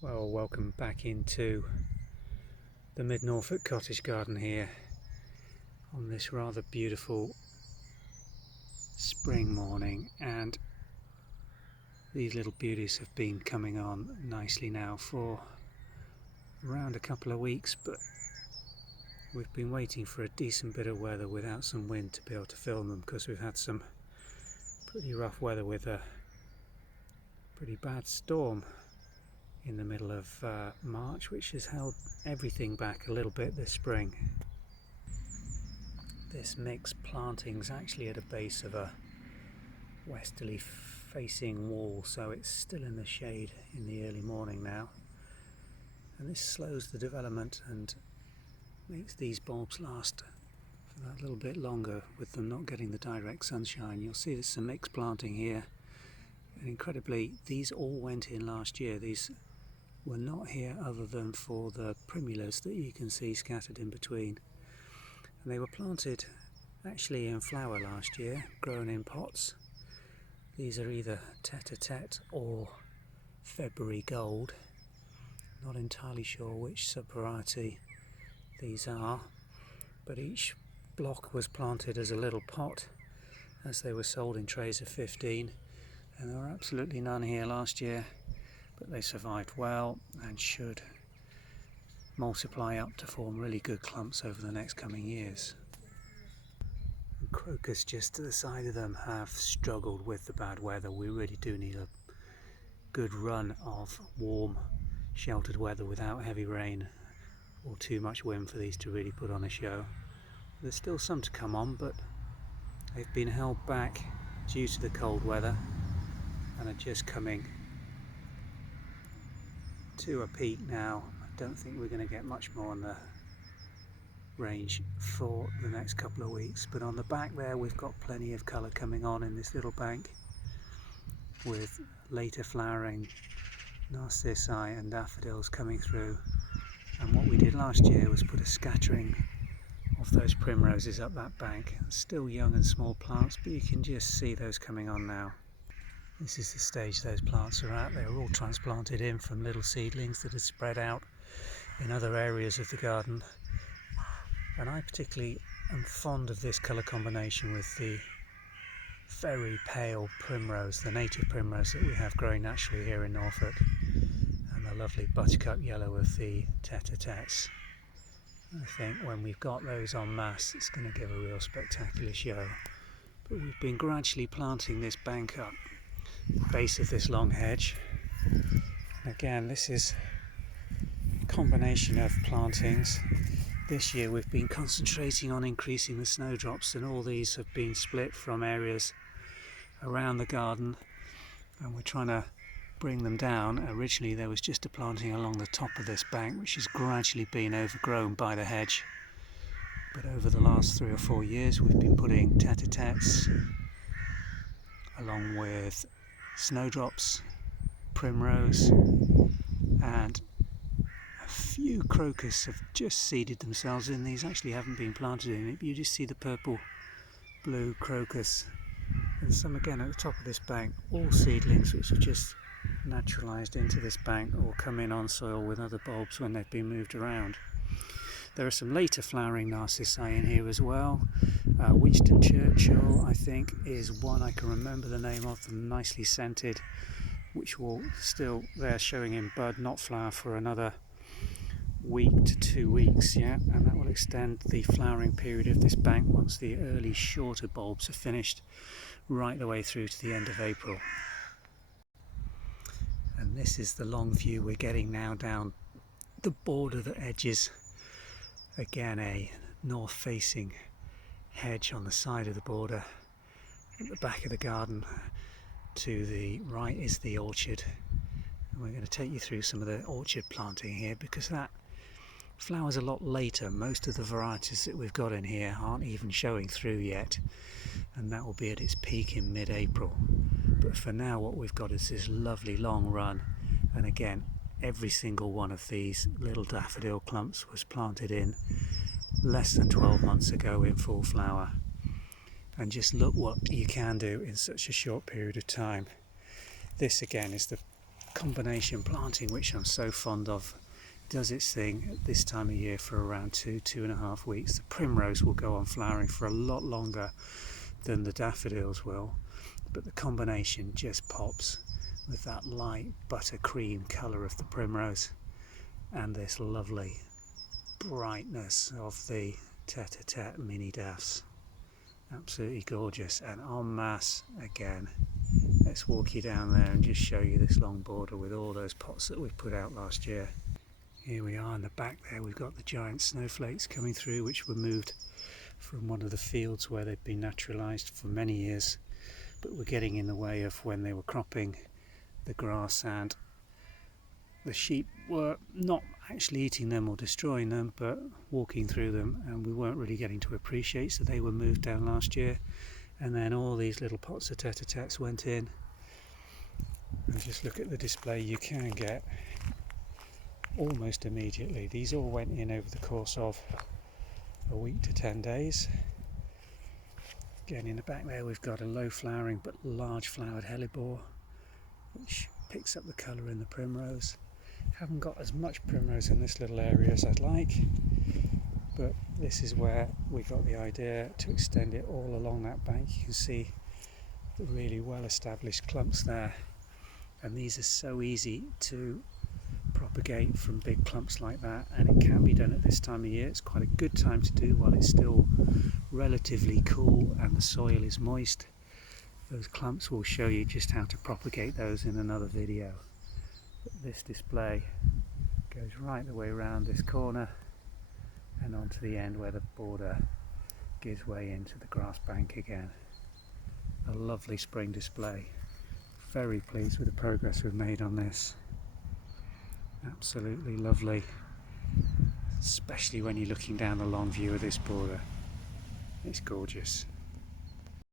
Well, welcome back into the Mid-Norfolk cottage garden here on this rather beautiful spring morning, and these little beauties have been coming on nicely now for around a couple of weeks, but we've been waiting for a decent bit of weather without some wind to be able to film them, because we've had some pretty rough weather with a pretty bad storm in the middle of March, which has held everything back a little bit this spring. This mixed planting is actually at a base of a westerly facing wall, so it's still in the shade in the early morning now, and this slows the development and makes these bulbs last for that little bit longer with them not getting the direct sunshine. You'll see there's some mixed planting here, and incredibly these all went in last year. These were not here other than for the primulas that you can see scattered in between, and they were planted actually in flower last year, grown in pots. These are either tete-a-tete or February gold. Not entirely sure which subvariety these are, but each block was planted as a little pot as they were sold in trays of 15, and there were absolutely none here last year, but they survived well and should multiply up to form really good clumps over the next coming years. And crocus just to the side of them have struggled with the bad weather. We really do need a good run of warm, sheltered weather without heavy rain or too much wind for these to really put on a show. There's still some to come on, but they've been held back due to the cold weather and are just coming to a peak now. I don't think we're going to get much more on the range for the next couple of weeks, but on the back there we've got plenty of colour coming on in this little bank, with later flowering narcissi and daffodils coming through. And what we did last year was put a scattering of those primroses up that bank. Still young and small plants, but you can just see those coming on now. This is the stage those plants are at. They were all transplanted in from little seedlings that had spread out in other areas of the garden. And I particularly am fond of this colour combination with the very pale primrose, the native primrose that we have growing naturally here in Norfolk, and the lovely buttercup yellow of the tete-a-tetes. I think when we've got those en masse, it's going to give a real spectacular show. But we've been gradually planting this bank up the base of this long hedge. And again, this is a combination of plantings. This year we've been concentrating on increasing the snowdrops, and all these have been split from areas around the garden, and we're trying to bring them down. Originally there was just a planting along the top of this bank, which has gradually been overgrown by the hedge, but over the last 3 or 4 years we've been putting tete-a-tetes along with snowdrops, primrose, and a few crocus have just seeded themselves in. These actually haven't been planted in it, but you just see the purple blue crocus, and some again at the top of this bank, all seedlings which have just naturalised into this bank or come in on soil with other bulbs when they've been moved around. There are some later flowering narcissi in here as well. Winston Churchill, I think, is one I can remember the name of, them nicely scented, which will still, they're showing in bud, not flower, for another week to 2 weeks yet, and that will extend the flowering period of this bank once the early shorter bulbs are finished, right the way through to the end of April. And this is the long view we're getting now down the border that edges, again, a north facing hedge on the side of the border. At the back of the garden to the right is the orchard, and we're going to take you through some of the orchard planting here, because that flowers a lot later. Most of the varieties that we've got in here aren't even showing through yet, and that will be at its peak in mid-April. But for now what we've got is this lovely long run, and again every single one of these little daffodil clumps was planted in less than 12 months ago in full flower, and just look what you can do in such a short period of time. This again is the combination planting, which I'm so fond of, does its thing at this time of year for around 2.5 weeks. The primrose will go on flowering for a lot longer than the daffodils will, but the combination just pops with that light buttercream colour of the primrose and this lovely brightness of the tete-a-tete mini daffs. Absolutely gorgeous, and en masse again. Let's walk you down there and just show you this long border with all those pots that we put out last year. Here we are in the back there, we've got the giant snowflakes coming through, which were moved from one of the fields where they'd been naturalised for many years, but were getting in the way of when they were cropping the grass, and the sheep were not actually eating them or destroying them, but walking through them, and we weren't really getting to appreciate, so they were moved down last year. And then all these little pots of tete-a-tetes went in, and just look at the display you can get almost immediately. These all went in over the course of a week to 10 days. Again, in the back there we've got a low flowering but large flowered hellebore, which picks up the colour in the primrose. Haven't got as much primrose in this little area as I'd like, but this is where we got the idea to extend it all along that bank. You can see the really well established clumps there, and these are so easy to propagate from big clumps like that, and it can be done at this time of year. It's quite a good time to do while it's still relatively cool and the soil is moist. Those clumps will show you just how to propagate those in another video. But this display goes right the way around this corner and onto the end where the border gives way into the grass bank again. A lovely spring display. Very pleased with the progress we've made on this. Absolutely lovely, especially when you're looking down the long view of this border. It's gorgeous.